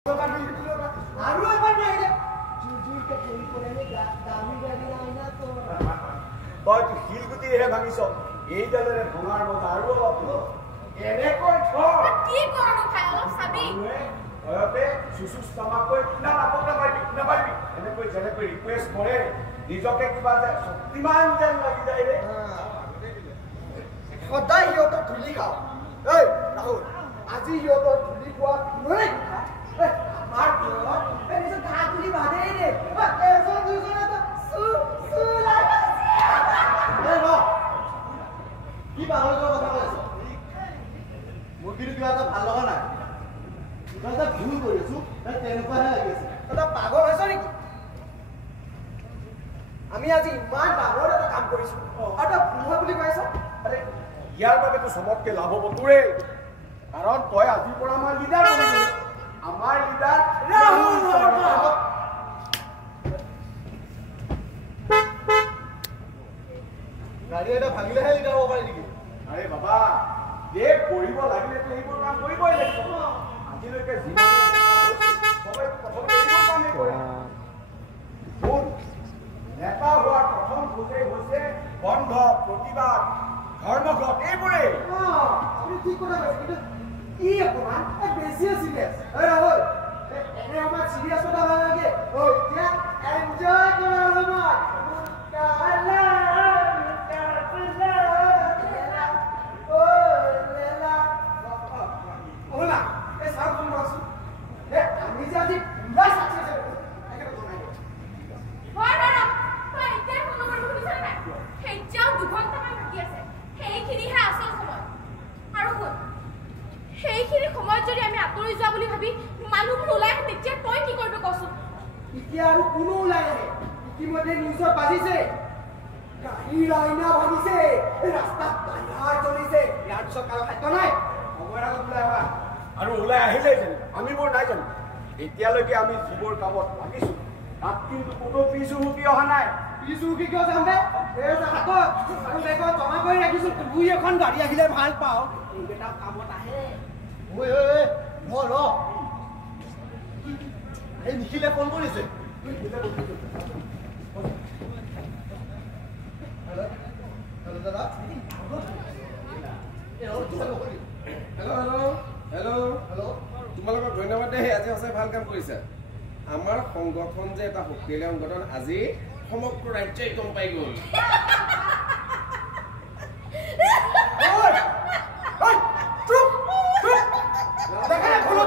আৰু এবাৰ মাৰিলে জুৰজুৰকে পৰি পৰে দামী গাড়ী আইনা তো তই শিলগুটিহে ভাঙিছ এইডালেৰে ভঙাৰ মজা আৰু অলপ এনেকৈ থৰ কি কৰো ভাই অলপ চাবি অয়তে সুসুস তামাকৈ না নাপাৰিবি এনেকৈ যেনেকৈ ৰিকুৱেষ্ট কৰে নিজকে কিবা যে শক্তিমান যেন লাগি যায় ৰে সদায় সিহঁতৰ ধূলি খাওঁ এই ৰাহুল আজি সিহঁতৰ ধূলি খোৱা কোনোৱে আমাৰ ঘৰত নিজৰ ঘাঁ ধূলি বাঁধেই দে এজন দুজনে তো কি পাহৰি যোৱাৰ কথা কৈ আছ মোৰ কিন্তু কিবা এটা ভাল লগা নাই কিবা এটা ভুল কৰিছো তেনেকুৱাহে লাগি আছে তই পাগল হৈছ নেকি আমি আজি ইমান ডাঙৰ এটা কাম কৰিছো আৰু তই ভুল বুলি কৈছ আৰে ইয়াৰ বাবেতো চবতকে লাভ হ'ব তোৰে কাৰণ তই আজিৰ পৰা আমাৰ লিডাৰ বনিবি আমাৰ লিডাৰ ৰাহুল শৰ্মা গাড়ী এটা ভাঙিলেহে লিডাৰ হ'ব পাৰি নেকি আৰে বাবা দেশ কৰিব লাগিলেতো এইবোৰ কাম কৰিবই লাগিব আজিলৈকে যিমান সবাই প্ৰথমে এইবোৰ কামেই কৰে নেতা হোৱাৰ প্ৰথম খোজেই হৈছে বন্ধ প্ৰতিবাদ ধৰ্মঘট এইবোৰেই আপুনি ঠিক কথা কৈছে কিন্তু ই অকণমান বেছিয়ে চিৰিয়াছ ৰাহুল এনে সময়ত চিৰিয়াছ কথা ভাল লাগে এতিয়া এনজয় কৰাৰ সময় আমি যে আজি পুৰা চাকচেছ এতিয়া আৰু কোনো ওলাই আহে ইতিমধ্যে নিউজত বাজিছে গাড়ীৰ আইনা ভাঙিছে ৰাস্তাত টায়াৰ জ্বলিছে ইয়াৰ পিছত কাৰো খাদ্য নাই সময়ৰ আগত ওলাই অহা আৰু ওলাই আহিলেই জানো আমিবোৰ নাই জানো এতিয়ালৈকে আমি যিবোৰ কামত লাগিছো তাত কিন্তু কোনো পিছ হুকি অহা নাই পিছ হুকি কিয় যাম দে হাতত আৰু বেগত জমা কৰি ৰাখিছো দুই এখন গাড়ী আহিলে ভাল পাওঁ এইকেইটা কামত আহে ঐ ৰ এই নিখিলে ফোন কৰিছে হেল্ল' দাদা হেল্ল' তোমালোকক ধন্যবাদ দেই আজি সঁচাই ভাল কাম কৰিছা আমাৰ সংগঠন যে এটা শক্তিশালী সংগঠন আজি সমগ্ৰ ৰাজ্যই গম পাই গ'ল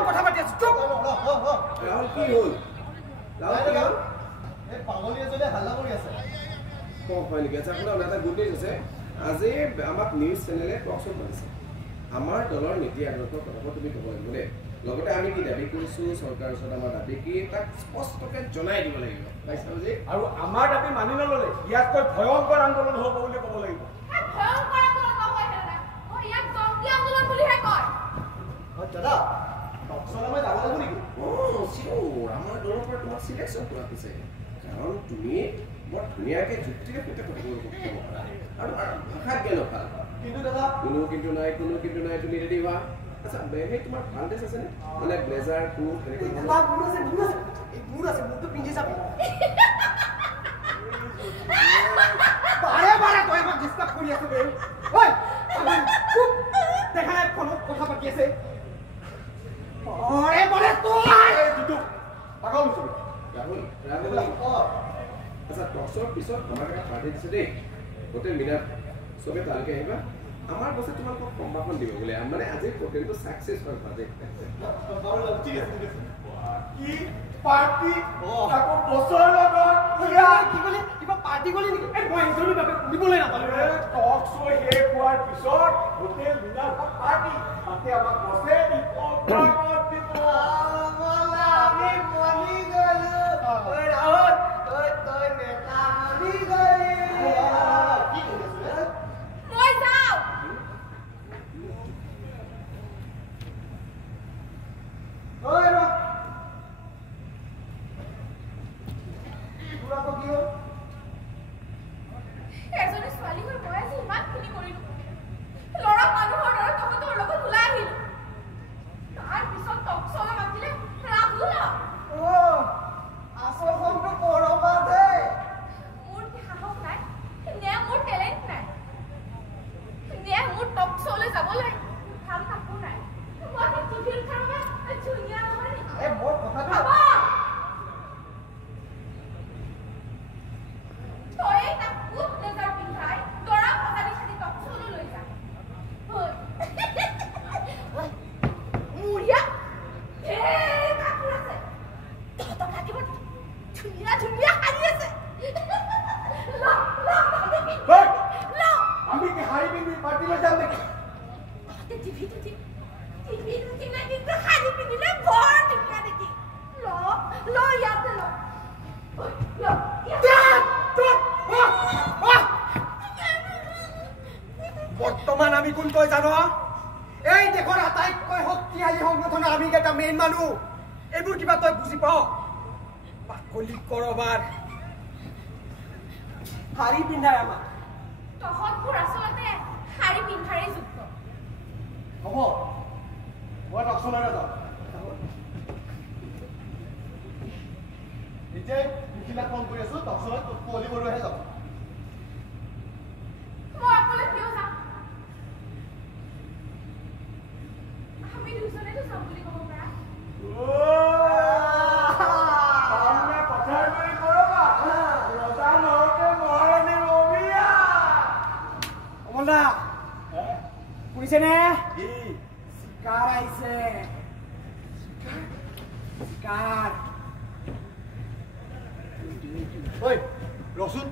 কথা পাতি আছো চুপ ৰাহুল কি হ'ল পাগলী এজনে হাল্লা কৰি আছে হয় নেকি আচ্ছা আপোনাৰ এটা গুড নিউজ আছে আজি আমাক নিউজ চেনেলে টক শ্ব' পাতিছে আমাৰ দলৰ নীতি আদৰ্শৰ কথাবোৰ তুমি ক'ব লাগিব দেই লগতে আমি কি দাবী কৰিছোঁ চৰকাৰৰ ওচৰত আমাৰ দাবী কি তাক স্পষ্টকৈ জনাই দিব লাগিব আৰু আমাৰ দাবী মানি নল'লে ইয়াতকৈ ভয়ংকৰ আন্দোলন হ'ব বুলি ক'ব লাগিব দাদা মই যাব লাগিব নেকি আমাৰ দলৰ পৰা তোমাক চিলেকশ্যন কৰা হৈছে কাৰণ তুমি বৰ ধুনীয়াকৈ যুক্তিৰে সৈতে কথা ক'ব পাৰা আৰু ভাষাত জ্ঞান ভাল কিন্তু দাদা কোনো কিন্তু নাই তুমি ৰেডি হোৱা আচ্ছা সেই তোমাৰ ভাল ড্ৰেছ আছেনে মানে ব্লেজাৰ কোট মোৰ আছে মোৰতো পিন্ধি যাবি বাৰে বাৰে তই আমাক ডিষ্টাৰ্ব কৰি আছ বে দেখা নাই ফোনত কথা পাতি আছে পাগল হৈছো ৰাহুল আচ্ছা টকছৰ পিছত আমাক এটা পাৰ্টি দিছে দেই হোটেল মিনাত চবে তালৈকে আহিবা আমাৰ বছে তোমালোকক সম্ভাষণ দিব বোলে মানে আজি হোটেলটো ছাকচেছ হয় পাৰ্টি ঠিক আছে কি পাৰ্টি আকৌ বছৰ লগত কি ক'লি কিবা পাৰ্টি ক'লি নেকি মই ইজনী বাবে শুনিবলৈ নাপালো টক শ্ব' শেষ হোৱাৰ পিছত হোটেল মিনাত পাৰ্টি তাতে আমাক বছে এজনী ছোৱালী হৈ মই আজি ইমান খিনি কৰিলো ল'ৰা মানুহৰ দৰে তহঁতৰ লগত ওলাই আহিলো তাৰ আসল খংটো কৰবা দে মোৰ কি সাহস নাই নে মোৰ টেলেণ্ট নাই নে মোৰ টপ শ্ব'লৈ যাবলৈ ভাল কাপোৰ নাই মই টিভিৰ কাৰণে ধুনীয়া নহয় নেকি এ মোৰ কথাটো হ'ব তই তাক খুব লেজাৰ পিন্ধাই দৰা পতাবি খালি টপ শ্ব'লৈ লৈ যা মুৰিয়া কাপোৰ আছে তহঁতক লাগিব ধুনীয়া ধুনীয়া শাৰী আছে আমি কি শাৰী পিন্ধি পাৰ্টিলৈ যাম নেকি তহঁতে টিভিটো নাই কিন্তু শাৰী পিন্ধিলে বৰ ধুনীয়া দেখি ল ইয়াতে ল বৰ্তমান আমি কোন তই জান এই দেশৰ আটাইতকৈ শক্তিশালী সংগঠনৰ আমি এটা মেইন মানুহ এইবোৰ কিবা তই বুজি পাৱ বাকলি কৰবাৰ শাৰী পিন্ধাই আমাক তহঁতবোৰ আচলতে শাৰী পিন্ধাৰেই যুক্ত হ'ব মই টকচনলৈ যাওঁ নিজে যিবিলাক ফোন কৰি আছো টকচনত কুঁৱলী বৰুৱাহে যাব মই অকলে কিয় যাম আমি দুজনেতো যাম বুলি ক'ব পাৰা শুনিছেনে চিকাৰ আহিছে চিকাৰ ঐ ৰচোন